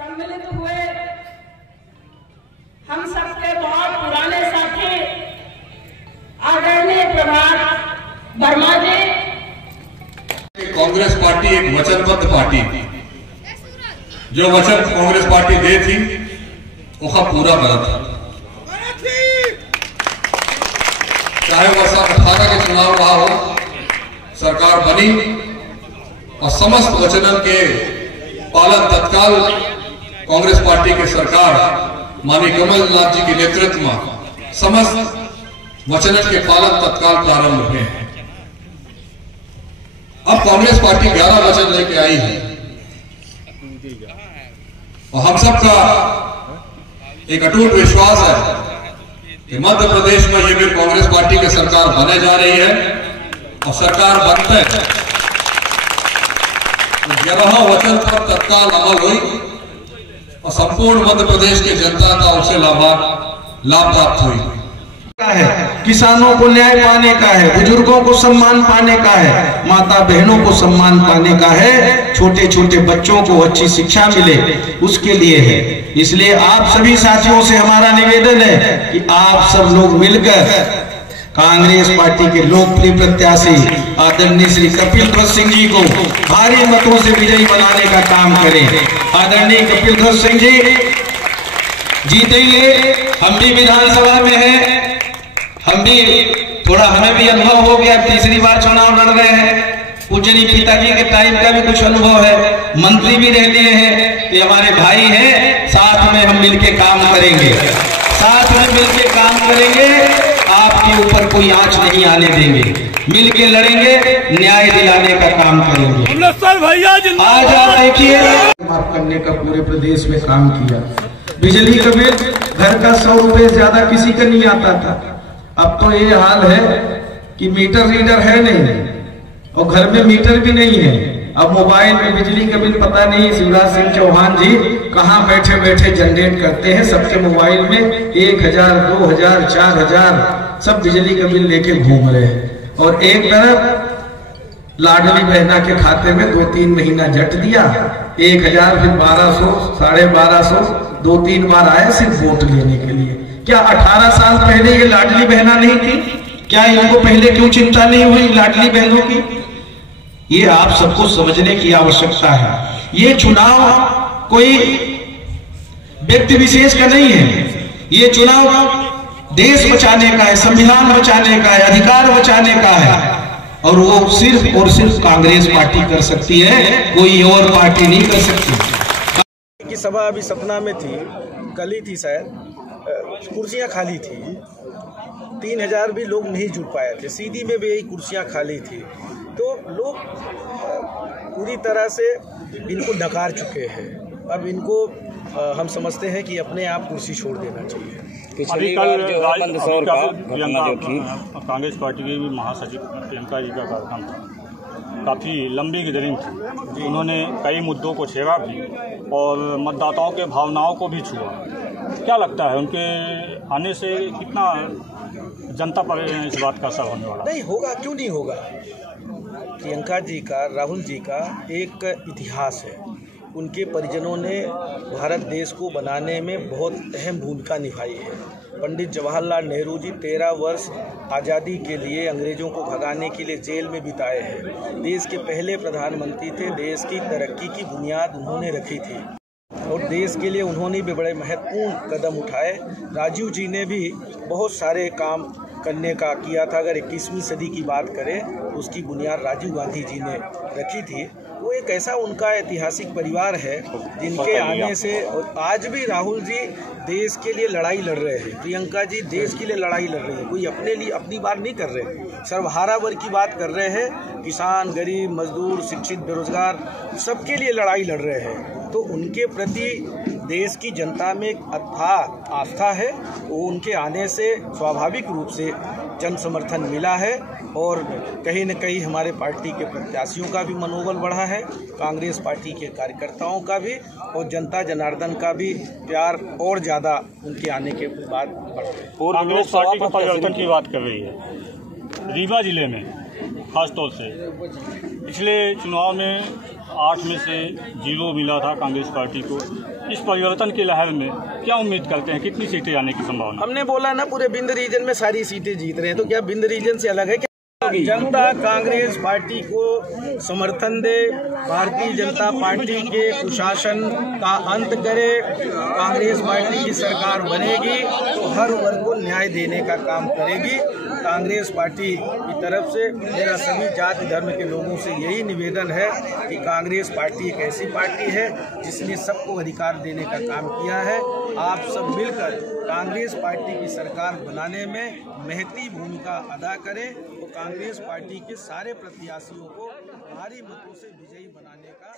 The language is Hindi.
सम्मिलित हुए हम सबके बहुत पुराने साथी आदरणीय प्रभात वर्मा जी। कांग्रेस पार्टी एक वचनबद्ध पार्टी थी। जो वचन कांग्रेस पार्टी दे थी वो पूरा करा था। चाहे वर्ष 18 के चुनाव रहा हो, सरकार बनी और समस्त वचनों के पालन तत्काल कांग्रेस पार्टी की सरकार माननीय कमलनाथ जी के नेतृत्व में समस्त वचनों के पालन तत्काल प्रारंभ हुए हैं। अब कांग्रेस पार्टी 11 वचन लेके आई है और हम सबका एक अटूट विश्वास है कि मध्य प्रदेश में ये भी कांग्रेस पार्टी की सरकार बने जा रही है और सरकार बनते 11 वचन पर तत्काल अमल हुई और संपूर्ण मध्य प्रदेश की जनता का उससे लाभ प्राप्त हुई है। किसानों को न्याय पाने का है, बुजुर्गों को सम्मान पाने का है, माता बहनों को सम्मान पाने का है, छोटे छोटे बच्चों को अच्छी शिक्षा मिले उसके लिए है। इसलिए आप सभी साथियों से हमारा निवेदन है कि आप सब लोग मिलकर कांग्रेस पार्टी के लोकप्रिय प्रत्याशी आदरणीय श्री कपिल ध्वज सिंह जी को भारी मतों से विजयी बनाने का काम करें। आदरणीय कपिल ध्वज सिंह जी जीतेंगे। हम भी विधानसभा में हैं, हम भी हमें भी अनुभव हो गया, तीसरी बार चुनाव लड़ रहे हैं। पूजनीय पिताजी के टाइम का भी कुछ अनुभव है, मंत्री भी रह लिए हैं। ये हमारे भाई हैं, साथ में हम मिलके काम करेंगे, साथ में मिलके काम करेंगे। आपके ऊपर कोई आंच नहीं आने देंगे, मिलके लड़ेंगे, न्याय दिलाने का काम करेंगे। आज आप देखिए माफ करने का पूरे प्रदेश में काम किया। बिजली का बिल घर का 100 रुपए ज्यादा किसी का नहीं आता था। अब तो ये हाल है कि मीटर रीडर है नहीं और घर में मीटर भी नहीं है। अब मोबाइल में बिजली का बिल पता नहीं शिवराज सिंह चौहान जी कहां बैठे बैठे जनरेट करते हैं। सबके मोबाइल में 1000, 2000, 4000 सब बिजली का बिल लेके घूम रहे हैं। और एक तरफ लाडली बहना के खाते में 2-3 महीना जट दिया, 1000 फिर 1200, 1250, 2-3 बार आया सिर्फ वोट लेने के लिए। क्या 18 साल पहले ये लाडली बहना नहीं थी? क्या इनको पहले क्यों चिंता नहीं हुई लाडली बहनों की? ये आप सबको समझने की आवश्यकता है। ये चुनाव कोई व्यक्ति विशेष का नहीं है, ये चुनाव देश बचाने का है, संविधान बचाने का है, अधिकार बचाने का है। और वो सिर्फ और सिर्फ कांग्रेस पार्टी कर सकती है, कोई और पार्टी नहीं कर सकती। की सभा अभी सपना में थी, कल ही थी शायद, कुर्सियां खाली थी, 3000 भी लोग नहीं जुट पाए थे। सीधी में भी यही कुर्सियां खाली थी। तो लोग पूरी तरह से इनको नकार चुके हैं। अब इनको हम समझते हैं कि अपने आप कुर्सी छोड़ देना चाहिए। पिछली बार जो कांग्रेस पार्टी की महासचिव प्रियंका जी का कार्यक्रम था, काफ़ी लंबी गैदरिंग थी। उन्होंने कई मुद्दों को छेड़ा भी और मतदाताओं के भावनाओं को भी छुआ। क्या लगता है उनके आने से कितना जनता पर इस बात का असर होने वाला? नहीं होगा, क्यों नहीं होगा। प्रियंका जी का, राहुल जी का एक इतिहास है। उनके परिजनों ने भारत देश को बनाने में बहुत अहम भूमिका निभाई है। पंडित जवाहरलाल नेहरू जी 13 वर्ष आज़ादी के लिए अंग्रेजों को भगाने के लिए जेल में बिताए हैं। देश के पहले प्रधानमंत्री थे, देश की तरक्की की बुनियाद उन्होंने रखी थी और देश के लिए उन्होंने भी बड़े महत्वपूर्ण कदम उठाए। राजीव जी ने भी बहुत सारे काम करने का किया था। अगर 21वीं सदी की बात करें तो उसकी बुनियाद राजीव गांधी जी ने रखी थी। वो एक ऐसा उनका ऐतिहासिक परिवार है जिनके आने से आज भी राहुल जी देश के लिए लड़ाई लड़ रहे हैं, प्रियंका जी देश के लिए लड़ाई लड़ रही है। कोई अपने लिए अपनी बात नहीं कर रहे, सर्वहारा वर्ग की बात कर रहे हैं। किसान, गरीब, मजदूर, शिक्षित, बेरोजगार सबके लिए लड़ाई लड़ रहे हैं। तो उनके प्रति देश की जनता में एक अथाह आस्था है। वो उनके आने से स्वाभाविक रूप से जन समर्थन मिला है और कहीं न कहीं हमारे पार्टी के प्रत्याशियों का भी मनोबल बढ़ा है, कांग्रेस पार्टी के कार्यकर्ताओं का भी और जनता जनार्दन का भी प्यार और ज़्यादा उनके आने के बाद बढ़ा है। कांग्रेस पार्टी का परिवर्तन की बात कर रही है। रीवा जिले में खासतौर से पिछले चुनाव में 8 में से 0 मिला था कांग्रेस पार्टी को। इस परिवर्तन की लहर में क्या उम्मीद करते हैं, कितनी सीटें आने की संभावना? हमने बोला ना, पूरे बिंद रीजन में सारी सीटें जीत रहे हैं, तो क्या बिंद रीजन से अलग है? जनता कांग्रेस पार्टी को समर्थन दे, भारतीय जनता पार्टी के कुशासन का अंत करे, कांग्रेस पार्टी की सरकार बनेगी तो हर वर्ग को न्याय देने का काम करेगी। कांग्रेस पार्टी की तरफ से मेरा सभी जाति धर्म के लोगों से यही निवेदन है कि कांग्रेस पार्टी एक ऐसी पार्टी है जिसने सबको अधिकार देने का काम किया है। आप सब मिलकर कांग्रेस पार्टी की सरकार बनाने में महती भूमिका अदा करें तो कांग्रेस पार्टी के सारे प्रत्याशियों को भारी मतों से विजयी बनाने का